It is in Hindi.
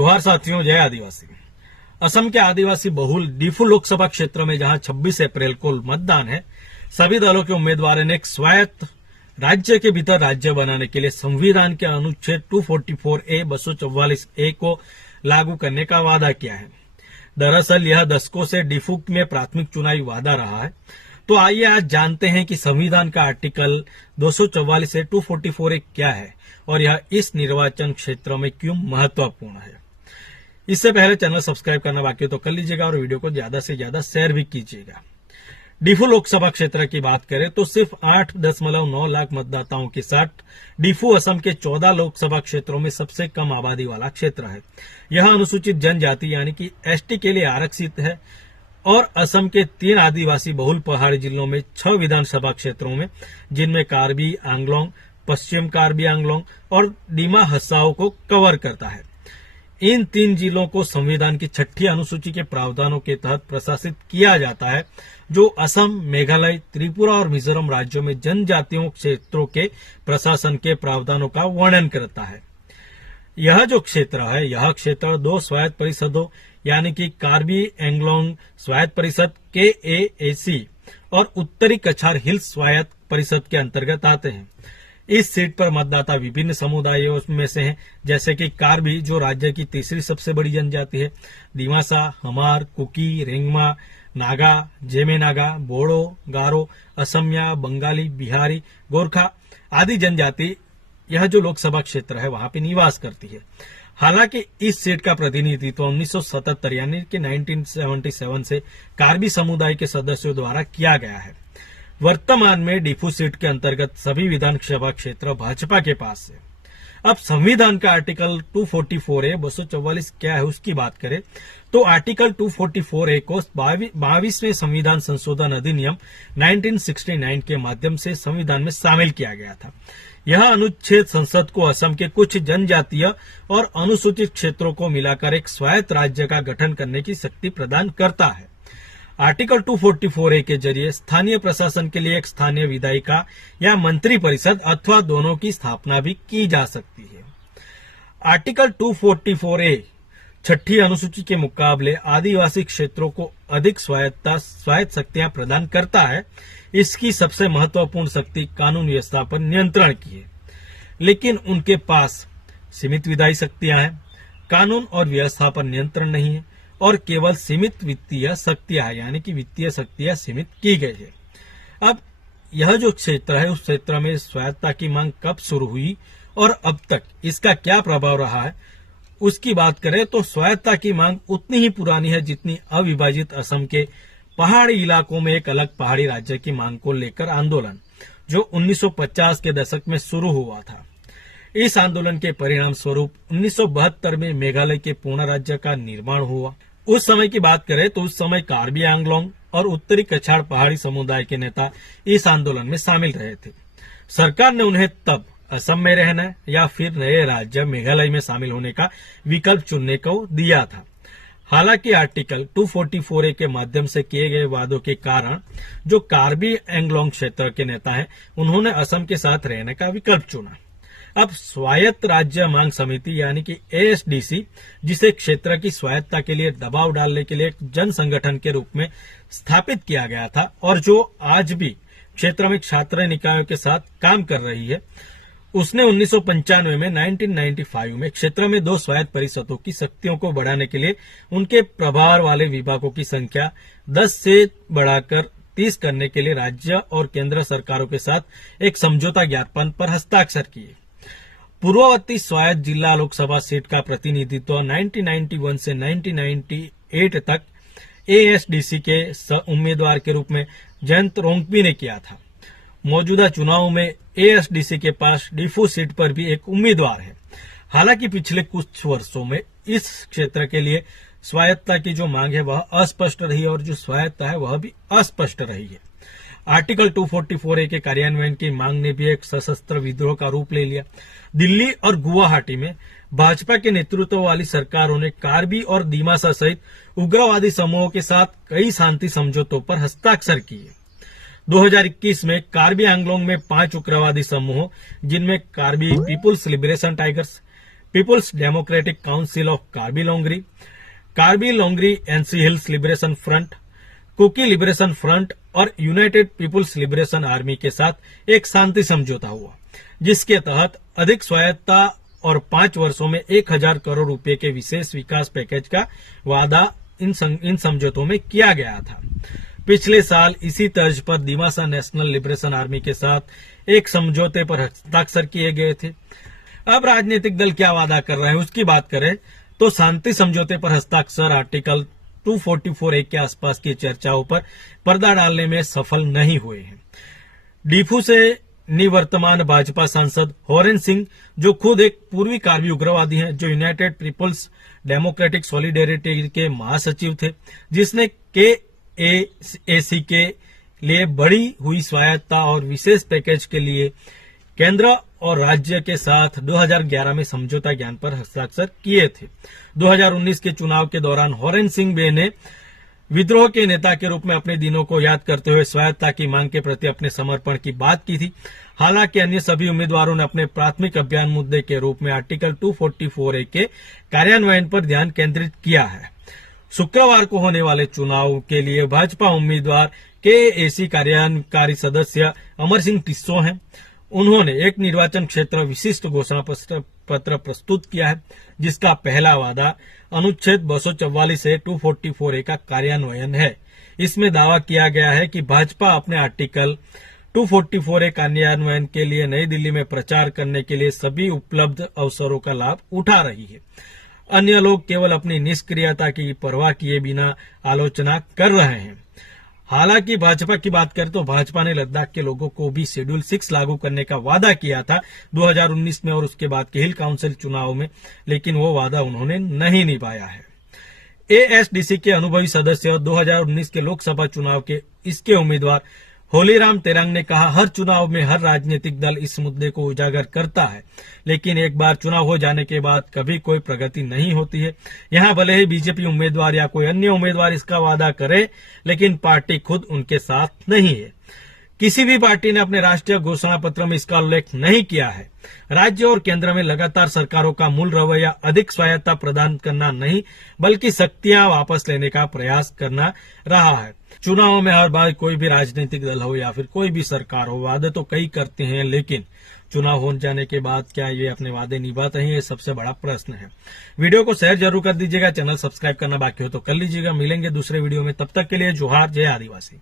जोहार साथियों, जय आदिवासी। असम के आदिवासी बहुल डीफू लोकसभा क्षेत्र में जहां 26 अप्रैल को मतदान है, सभी दलों के उम्मीदवारों ने एक स्वायत्त राज्य के भीतर राज्य बनाने के लिए संविधान के अनुच्छेद 244A 244A को लागू करने का वादा किया है। दरअसल यह दशकों से डीफू में प्राथमिक चुनावी वादा रहा है। तो आइए आज जानते हैं कि संविधान का आर्टिकल 244 से 244A क्या है और यह इस निर्वाचन क्षेत्र में क्यों महत्वपूर्ण है। इससे पहले चैनल सब्सक्राइब करना बाकी है तो कर लीजिएगा और वीडियो को ज्यादा से ज्यादा शेयर भी कीजिएगा। डीफू लोकसभा क्षेत्र की बात करें तो सिर्फ 8.9 लाख मतदाताओं के साथ डीफू असम के 14 लोकसभा क्षेत्रों में सबसे कम आबादी वाला क्षेत्र है। यह अनुसूचित जनजाति यानी कि एसटी के लिए आरक्षित है और असम के 3 आदिवासी बहुल पहाड़ी जिलों में 6 विधानसभा क्षेत्रों में, जिनमें कार्बी आंगलोंग, पश्चिम कार्बी आंगलोंग और डिमा हसाओ को कवर करता है। इन 3 जिलों को संविधान की 6ठी अनुसूची के प्रावधानों के तहत प्रशासित किया जाता है, जो असम, मेघालय, त्रिपुरा और मिजोरम राज्यों में जनजातियों क्षेत्रों के प्रशासन के प्रावधानों का वर्णन करता है। यह जो क्षेत्र है, यह क्षेत्र 2 स्वायत्त परिषदों यानी कि कार्बी एंगलोंग स्वायत्त परिषद KAAC और उत्तरी कछार हिल्स स्वायत्त परिषद के अंतर्गत आते हैं। इस सीट पर मतदाता विभिन्न समुदायों में से हैं, जैसे कि कार्बी जो राज्य की तीसरी सबसे बड़ी जनजाति है, दिमासा, हमार, कुकी, रेंगमा, नागा, जेमे नागा, बोडो, गारो, असमिया, बंगाली, बिहारी, गोरखा आदि जनजाति यह जो लोकसभा क्षेत्र है वहां पे निवास करती है। हालांकि इस सीट का प्रतिनिधित्व 1977 यानी कि 1977 से कार्बी समुदाय के सदस्यों द्वारा किया गया है। वर्तमान में डीफू सीट के अंतर्गत सभी विधानसभा क्षेत्र भाजपा के पास है। अब संविधान का आर्टिकल 244A 244 क्या है उसकी बात करें तो आर्टिकल 244A को 22वें संविधान संशोधन अधिनियम 1969 के माध्यम से संविधान में शामिल किया गया था। यह अनुच्छेद संसद को असम के कुछ जनजातीय और अनुसूचित क्षेत्रों को मिलाकर एक स्वायत्त राज्य का गठन करने की शक्ति प्रदान करता है। आर्टिकल 244A के जरिए स्थानीय प्रशासन के लिए एक स्थानीय विधायिका या मंत्री परिषद अथवा दोनों की स्थापना भी की जा सकती है। आर्टिकल 244A 6ठी अनुसूची के मुकाबले आदिवासी क्षेत्रों को अधिक स्वायत्त शक्तियां प्रदान करता है। इसकी सबसे महत्वपूर्ण शक्ति कानून व्यवस्था पर नियंत्रण की है, लेकिन उनके पास सीमित विधायी शक्तियां हैं। कानून और व्यवस्था पर नियंत्रण नहीं है और केवल सीमित वित्तीय शक्तियां है, यानी कि वित्तीय शक्तियां सीमित की गई है। अब यह जो क्षेत्र है उस क्षेत्र में स्वायत्तता की मांग कब शुरू हुई और अब तक इसका क्या प्रभाव रहा है उसकी बात करें तो स्वायत्तता की मांग उतनी ही पुरानी है जितनी अविभाजित असम के पहाड़ी इलाकों में एक अलग पहाड़ी राज्य की मांग को लेकर आंदोलन जो 1950 के दशक में शुरू हुआ था। इस आंदोलन के परिणाम स्वरूप 1972 में मेघालय के पूर्ण राज्य का निर्माण हुआ। उस समय की बात करें तो उस समय कार्बी आंगलोंग और उत्तरी कछाड़ पहाड़ी समुदाय के नेता इस आंदोलन में शामिल रहे थे। सरकार ने उन्हें तब असम में रहना या फिर नए राज्य मेघालय में शामिल होने का विकल्प चुनने को दिया था। हालांकि आर्टिकल 244A के माध्यम से किए गए वादों के कारण जो कार्बी एंगलोंग क्षेत्र के नेता हैं, उन्होंने असम के साथ रहने का विकल्प चुना। अब स्वायत्त राज्य मांग समिति यानी कि ASDC, जिसे क्षेत्र की स्वायत्तता के लिए दबाव डालने के लिए एक जन संगठन के रूप में स्थापित किया गया था और जो आज भी क्षेत्र में छात्र निकायों के साथ काम कर रही है, उसने 1995 में 1995 में क्षेत्र में 2 स्वायत्त परिषदों की शक्तियों को बढ़ाने के लिए उनके प्रभार वाले विभागों की संख्या 10 से बढ़ाकर 30 करने के लिए राज्य और केंद्र सरकारों के साथ एक समझौता ज्ञापन पर हस्ताक्षर किए। पूर्ववर्ती स्वायत्त जिला लोकसभा सीट का प्रतिनिधित्व 1991 से 1998 तक ASDC के उम्मीदवार के रूप में जयंत रोंगपी ने किया था। मौजूदा चुनाव में ASDC के पास डीफू सीट पर भी एक उम्मीदवार है। हालांकि पिछले कुछ वर्षों में इस क्षेत्र के लिए स्वायत्तता की जो मांग है वह अस्पष्ट रही और जो स्वायत्तता है वह भी अस्पष्ट रही है। आर्टिकल 244A के कार्यान्वयन की मांग ने भी एक सशस्त्र विद्रोह का रूप ले लिया। दिल्ली और गुवाहाटी में भाजपा के नेतृत्व वाली सरकारों ने कार्बी और दिमासा सहित उग्रवादी समूहों के साथ कई शांति समझौतों पर हस्ताक्षर किए। 2021 में कार्बी आंगलोंग में 5 उग्रवादी समूहों, जिनमें Karbi People's Liberation Tigers, People's Democratic Council of Karbi Longri NC Hills Liberation Front, Kuki Liberation Front और यूनाइटेड पीपुल्स लिबरेशन आर्मी के साथ एक शांति समझौता हुआ, जिसके तहत अधिक स्वायत्तता और 5 वर्षों में 1000 करोड़ रुपए के विशेष विकास पैकेज का वादा इन समझौतों में किया गया था। पिछले साल इसी तर्ज पर दिमासा नेशनल लिबरेशन आर्मी के साथ एक समझौते पर हस्ताक्षर किए गए थे। अब राजनीतिक दल क्या वादा कर रहे हैं उसकी बात करें तो शांति समझौते पर हस्ताक्षर आर्टिकल 244A के आसपास की चर्चाओं पर पर्दा डालने में सफल नहीं हुए हैं। डीफू से निवर्तमान भाजपा सांसद हॉरेन सिंह, जो खुद एक पूर्वी कार्बी उग्रवादी हैं, जो यूनाइटेड पीपुल्स डेमोक्रेटिक सॉलिडेरिटी के महासचिव थे, जिसने केएसी के लिए बढ़ी हुई स्वायत्तता और विशेष पैकेज के लिए केंद्र और राज्य के साथ 2011 में समझौता ज्ञान पर हस्ताक्षर किए थे। 2019 के चुनाव के दौरान हॉरेन सिंह ने विद्रोह के नेता के रूप में अपने दिनों को याद करते हुए स्वायत्तता की मांग के प्रति अपने समर्पण की बात की थी। हालांकि अन्य सभी उम्मीदवारों ने अपने प्राथमिक अभियान मुद्दे के रूप में आर्टिकल 244A के कार्यान्वयन पर ध्यान केंद्रित किया है। शुक्रवार को होने वाले चुनाव के लिए भाजपा उम्मीदवार केएसी कार्यकारी सदस्य अमर सिंह टिस्सो हैं। उन्होंने एक निर्वाचन क्षेत्र विशिष्ट घोषणा पत्र प्रस्तुत किया है, जिसका पहला वादा अनुच्छेद 244 से 244A का कार्यान्वयन है। इसमें दावा किया गया है कि भाजपा अपने आर्टिकल 244A कार्यान्वयन के लिए नई दिल्ली में प्रचार करने के लिए सभी उपलब्ध अवसरों का लाभ उठा रही है। अन्य लोग केवल अपनी निष्क्रियता की परवाह किए बिना आलोचना कर रहे हैं। हालांकि भाजपा की बात करें तो भाजपा ने लद्दाख के लोगों को भी शेड्यूल 6 लागू करने का वादा किया था 2019 में और उसके बाद के हिल काउंसिल चुनाव में, लेकिन वो वादा उन्होंने नहीं निभाया है। एएसडीसी के अनुभवी सदस्य और 2019 के लोकसभा चुनाव के इसके उम्मीदवार होलीराम तेरांग ने कहा, हर चुनाव में हर राजनीतिक दल इस मुद्दे को उजागर करता है, लेकिन एक बार चुनाव हो जाने के बाद कभी कोई प्रगति नहीं होती है। यहाँ भले ही बीजेपी उम्मीदवार या कोई अन्य उम्मीदवार इसका वादा करे, लेकिन पार्टी खुद उनके साथ नहीं है। किसी भी पार्टी ने अपने राष्ट्रीय घोषणा पत्र में इसका उल्लेख नहीं किया है। राज्य और केंद्र में लगातार सरकारों का मूल रवैया अधिक स्वायत्तता प्रदान करना नहीं, बल्कि शक्तियां वापस लेने का प्रयास करना रहा है। चुनावों में हर बार कोई भी राजनीतिक दल हो या फिर कोई भी सरकार हो, वादे तो कई करते हैं, लेकिन चुनाव हो जाने के बाद क्या ये अपने वादे निभाते हैं, ये सबसे बड़ा प्रश्न है। वीडियो को शेयर जरूर कर दीजिएगा, चैनल सब्सक्राइब करना बाकी हो तो कर लीजिएगा। मिलेंगे दूसरे वीडियो में, तब तक के लिए जोहार, जय आदिवासी।